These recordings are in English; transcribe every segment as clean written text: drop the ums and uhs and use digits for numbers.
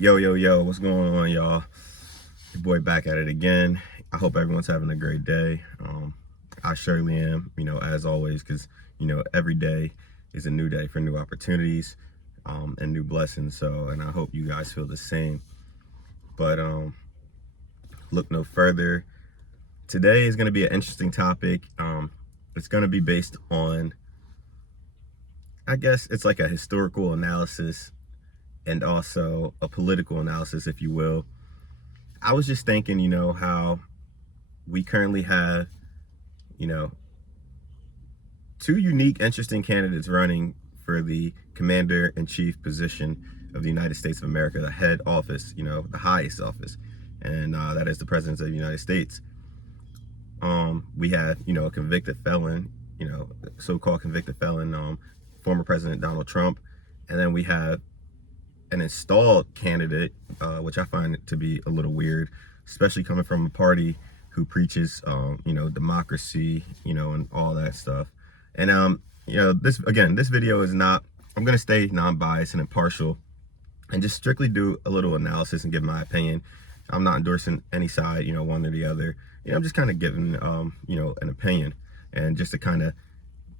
Yo, what's going on, y'all? Your boy back at it again. I hope everyone's having a great day. I surely am, as always, because, every day is a new day for new opportunities and new blessings. And I hope you guys feel the same. But look no further. Today is going to be an interesting topic. It's going to be based on, I guess, it's like a historical analysis and also a political analysis, if you will. I was just thinking, how we currently have, you know, two unique, interesting candidates running for the commander-in-chief position of the United States of America, the head office, the highest office, and that is the President of the United States. We have, a convicted felon, so-called convicted felon, former President Donald Trump, and then we have an installed candidate, which I find it to be a little weird, especially coming from a party who preaches, democracy, and all that stuff. And, this video is not, I'm going to stay non-biased and impartial and just strictly do a little analysis and give my opinion. I'm not endorsing any side, one or the other. I'm just kind of giving, an opinion, and just to kind of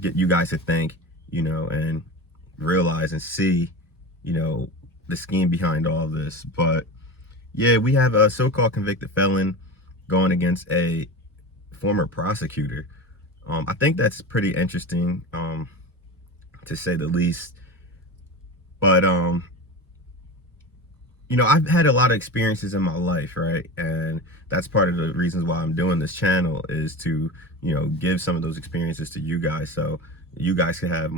get you guys to think, and realize and see, the scheme behind all this. But yeah, we have a so-called convicted felon going against a former prosecutor. I think that's pretty interesting, to say the least. But I've had a lot of experiences in my life, right? And that's part of the reasons why I'm doing this channel, is to, give some of those experiences to you guys, so you guys can have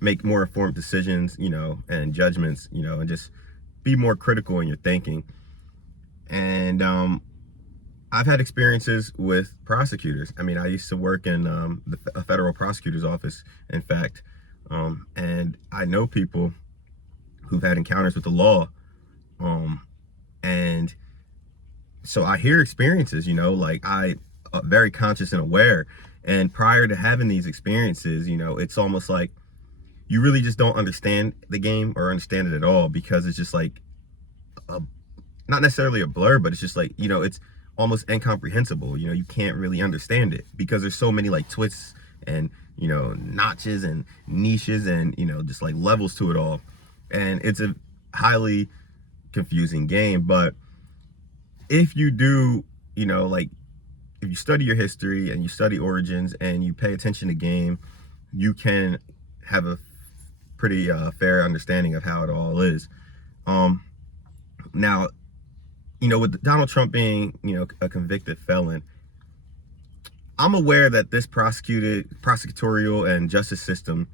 make more informed decisions, and judgments, and just be more critical in your thinking. And I've had experiences with prosecutors. I mean, I used to work in a federal prosecutor's office, in fact, and I know people who've had encounters with the law, and so I hear experiences, like I'm very conscious and aware. And prior to having these experiences, it's almost like you really just don't understand the game or understand it at all, because it's just like not necessarily a blur, but it's just like, it's almost incomprehensible. You can't really understand it because there's so many like twists and, notches and niches and, just like levels to it all. And it's a highly confusing game. But if you do, if you study your history and you study origins and you pay attention to game, you can have a pretty fair understanding of how it all is. Now, with Donald Trump being, a convicted felon, I'm aware that this prosecutorial and justice system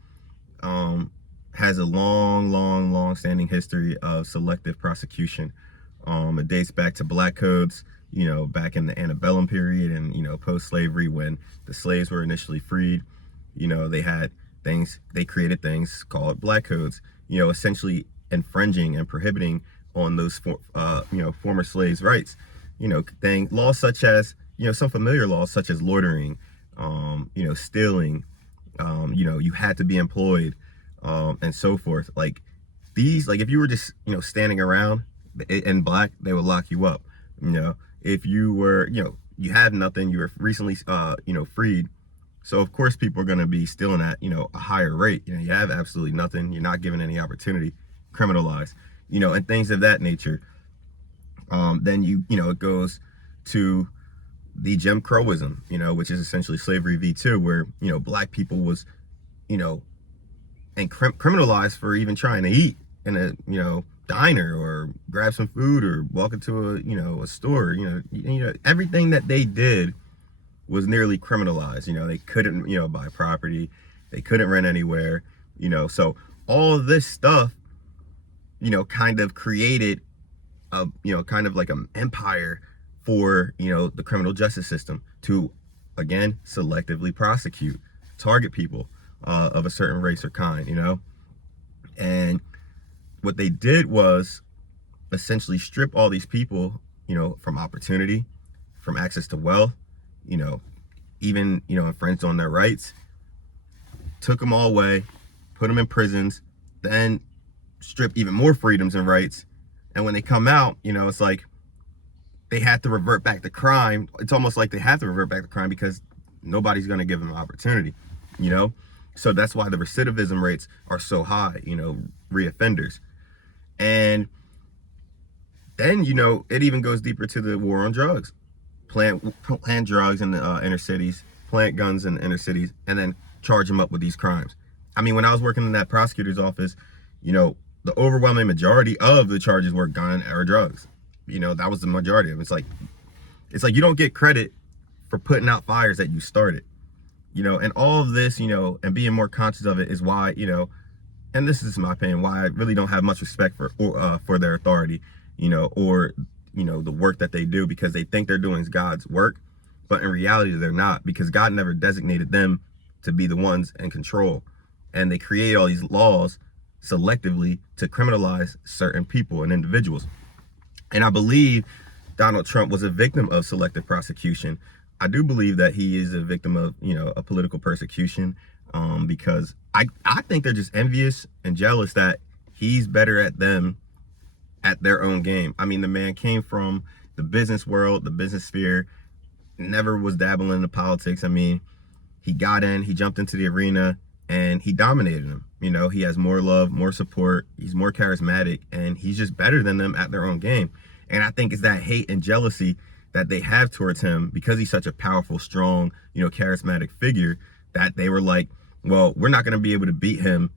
has a long-standing history of selective prosecution. It dates back to black codes, back in the antebellum period and, post-slavery, when the slaves were initially freed. They created things called black codes, essentially infringing and prohibiting on those, former slaves' rights. Laws such as, some familiar laws such as loitering, stealing, you had to be employed, and so forth. Like these, like if you were just, standing around in black, they would lock you up. If you were, you had nothing, you were recently, freed. So of course people are going to be stealing at, a higher rate. You have absolutely nothing. You're not given any opportunity, criminalized, and things of that nature. Then it goes to the Jim Crowism, which is essentially slavery V2, where, black people was, and criminalized for even trying to eat in a, diner or grab some food or walk into a store. Everything that they did was nearly criminalized. They couldn't, buy property, they couldn't rent anywhere, so all of this stuff, kind of created a, kind of like an empire for, the criminal justice system to, again, selectively prosecute, target people of a certain race or kind, and what they did was essentially strip all these people, from opportunity, from access to wealth, even, infringed on their rights, took them all away, put them in prisons, then strip even more freedoms and rights, And when they come out, it's like they have to revert back to crime. It's almost like they have to revert back to crime because nobody's going to give them an opportunity, you know? So that's why the recidivism rates are so high, reoffenders. And then, it even goes deeper to the war on drugs. Plant drugs in the inner cities, plant guns in the inner cities, and then charge them up with these crimes. I mean, when I was working in that prosecutor's office, the overwhelming majority of the charges were gun or drugs. That was the majority of it. It's like you don't get credit for putting out fires that you started. And all of this, and being more conscious of it is why, and this is my opinion, why I really don't have much respect for their authority, or the work that they do, because they think they're doing God's work, but in reality they're not, because God never designated them to be the ones in control. And they create all these laws selectively to criminalize certain people and individuals. And I believe Donald Trump was a victim of selective prosecution. I do believe that he is a victim of, a political persecution, because I think they're just envious and jealous that he's better at them at their own game. I mean, the man came from the business world, the business sphere, never was dabbling into politics. I mean, he got in, he jumped into the arena, and he dominated them. He has more love, more support, he's more charismatic, and he's just better than them at their own game. And I think it's that hate and jealousy that they have towards him, because he's such a powerful, strong, charismatic figure, that they were like, well, we're not going to be able to beat him,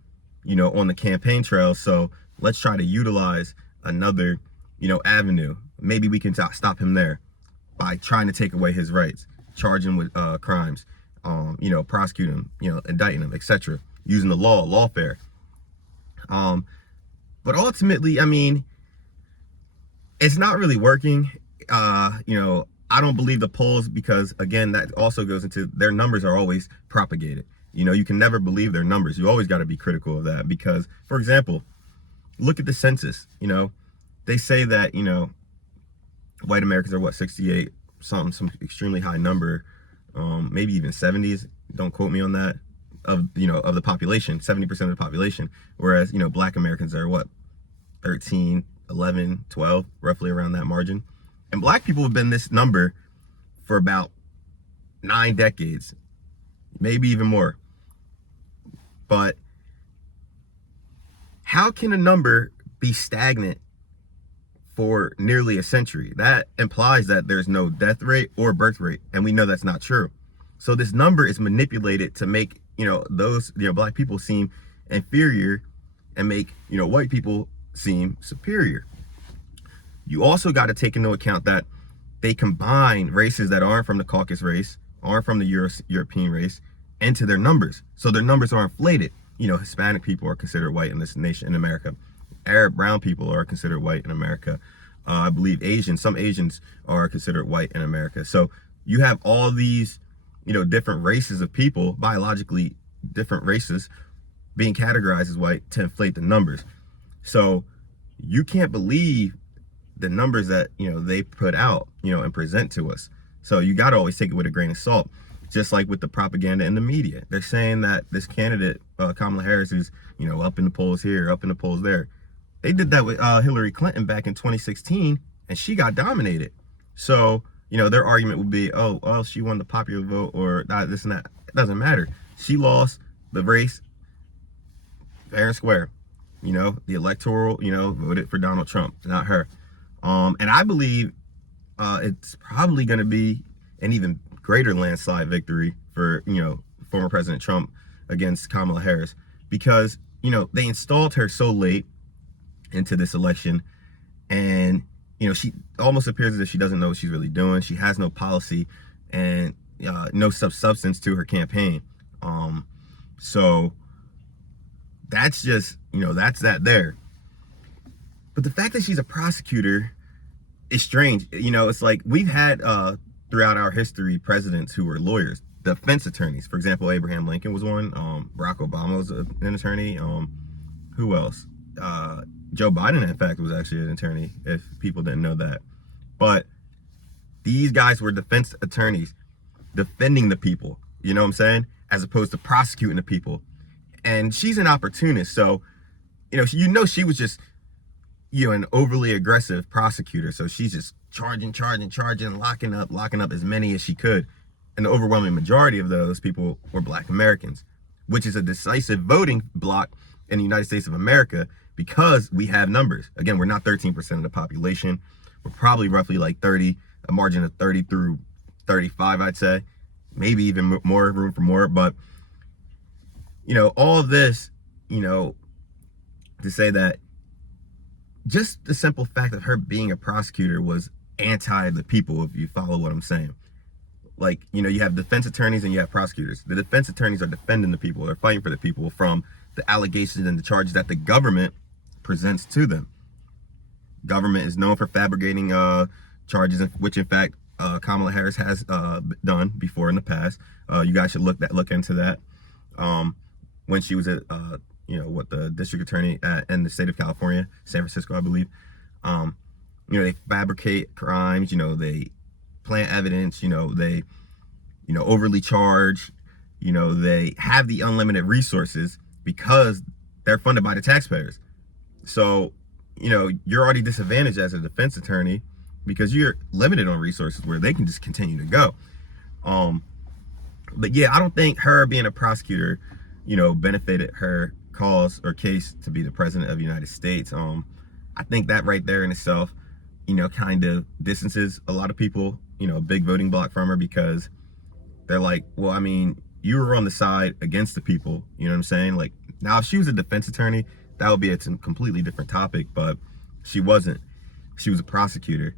on the campaign trail. So let's try to utilize another, avenue. Maybe we can stop him there by trying to take away his rights, charge him with crimes, prosecute him, indicting him, etc. Using the lawfare. But ultimately, I mean, it's not really working. I don't believe the polls, because again, that also goes into their numbers are always propagated. You can never believe their numbers. You always got to be critical of that, because, for example, look at the census. They say that, white Americans are what, 68, some extremely high number, maybe even 70s. Don't quote me on that, of the population, 70% of the population. Whereas, black Americans are what, 13, 11, 12, roughly around that margin. And black people have been this number for about 9 decades, maybe even more. But how can a number be stagnant for nearly a century? That implies that there's no death rate or birth rate, and we know that's not true. So this number is manipulated to make, those, black people seem inferior, and make, white people seem superior. You also got to take into account that they combine races that aren't from the Caucasus race, aren't from the European race, into their numbers. So their numbers are inflated. Hispanic people are considered white in this nation, in America. Arab brown people are considered white in America. I believe some Asians are considered white in America. So you have all these, different races of people, biologically different races, being categorized as white to inflate the numbers. So you can't believe the numbers that, they put out, and present to us. So you got to always take it with a grain of salt. Just like with the propaganda in the media, they're saying that this candidate, Kamala Harris, is, up in the polls here, up in the polls there. They did that with Hillary Clinton back in 2016, and she got dominated. So, their argument would be, oh, well, she won the popular vote, or this and that. It doesn't matter. She lost the race fair and square. The electoral, voted for Donald Trump, not her. And I believe it's probably going to be an even greater landslide victory for, former President Trump against Kamala Harris, because, they installed her so late into this election, and, she almost appears as if she doesn't know what she's really doing. She has no policy and no substance to her campaign. So that's just, that's that there. But the fact that she's a prosecutor is strange. It's like we've had throughout our history presidents who were lawyers, defense attorneys. For example, Abraham Lincoln was one. Barack Obama was an attorney. Who else? Joe Biden, in fact, was actually an attorney, if people didn't know that. But these guys were defense attorneys defending the people, you know what I'm saying? As opposed to prosecuting the people. And she's an opportunist. So, she was just, an overly aggressive prosecutor. So she's just charging, locking up as many as she could. And the overwhelming majority of those people were Black Americans, which is a decisive voting bloc in the United States of America because we have numbers. Again, we're not 13% of the population. We're probably roughly like 30, a margin of 30 through 35, I'd say. Maybe even more, room for more. But, all of this, to say that just the simple fact of her being a prosecutor was anti the people, if you follow what I'm saying. Like, you have defense attorneys and you have prosecutors. The defense attorneys are defending the people. They're fighting for the people from the allegations and the charges that the government presents to them. Government is known for fabricating charges, which in fact Kamala Harris has done before in the past. You guys should look into that. When she was at the district attorney in the state of California, San Francisco, I believe. They fabricate crimes. They plant evidence. They overly charge. They have the unlimited resources because they're funded by the taxpayers. So you're already disadvantaged as a defense attorney because you're limited on resources where they can just continue to go. But yeah, I don't think her being a prosecutor, benefited her cause or case to be the president of the United States. I think that right there in itself, kind of distances a lot of people, a big voting block from her, because they're like, well, I mean, you were on the side against the people, you know what I'm saying? Like, now if she was a defense attorney, that would be a completely different topic, but she wasn't. She was a prosecutor,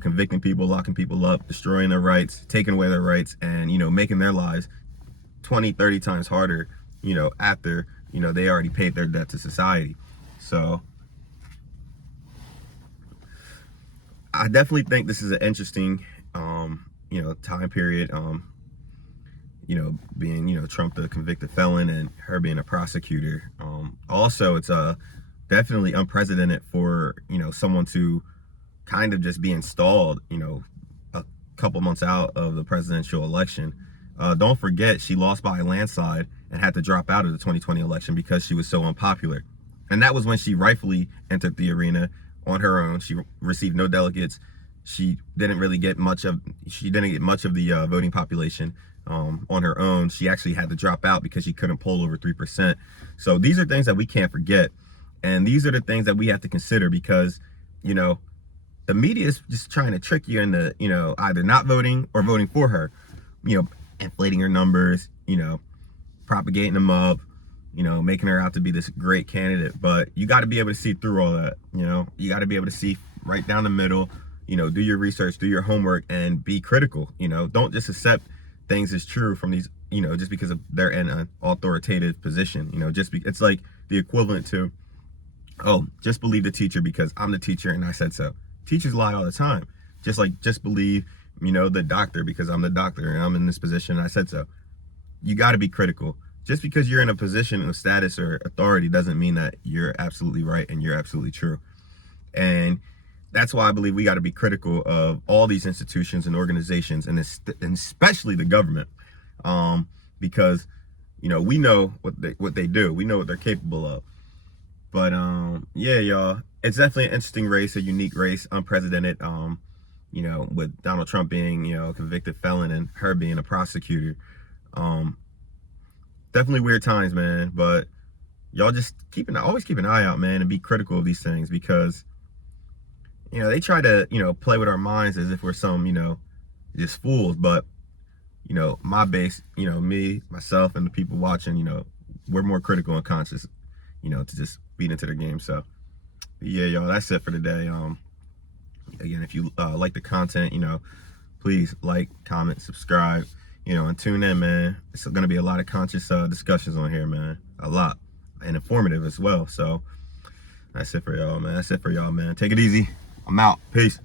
convicting people, locking people up, destroying their rights, taking away their rights, and, making their lives 20, 30 times harder, after, they already paid their debt to society. So I definitely think this is an interesting, time period, being, Trump the convicted felon and her being a prosecutor. Also, it's definitely unprecedented for, someone to kind of just be installed, a couple months out of the presidential election. Don't forget, she lost by a landslide and had to drop out of the 2020 election because she was so unpopular. And that was when she rightfully entered the arena on her own. She received no delegates. She didn't get much of the voting population on her own. She actually had to drop out because she couldn't poll over 3%. So these are things that we can't forget. And these are the things that we have to consider because, the media is just trying to trick you into, either not voting or voting for her, inflating her numbers, propagating them up, making her out to be this great candidate. But you got to be able to see through all that. You got to be able to see right down the middle, do your research, do your homework, and be critical. Don't just accept things as true from these, just because they're in an authoritative position. It's like the equivalent to, oh, just believe the teacher because I'm the teacher and I said so. Teachers lie all the time. Just believe, the doctor because I'm the doctor and I'm in this position and I said so. You got to be critical. Just because you're in a position of status or authority doesn't mean that you're absolutely right and you're absolutely true. And that's why I believe we got to be critical of all these institutions and organizations, and especially the government, because we know what they do. We know what they're capable of. But yeah, y'all, it's definitely an interesting race, a unique race, unprecedented. With Donald Trump being a convicted felon and her being a prosecutor. Definitely weird times, man. But y'all just always keep an eye out, man, and be critical of these things because they try to play with our minds as if we're some just fools. But my base, me, myself, and the people watching, we're more critical and conscious, to just beat into the game. So yeah, y'all, that's it for today. Again, if you like the content, please like, comment, subscribe, and tune in, man. It's going to be a lot of conscious discussions on here, man. A lot. And informative as well. So that's it for y'all, man. Take it easy. I'm out. Peace.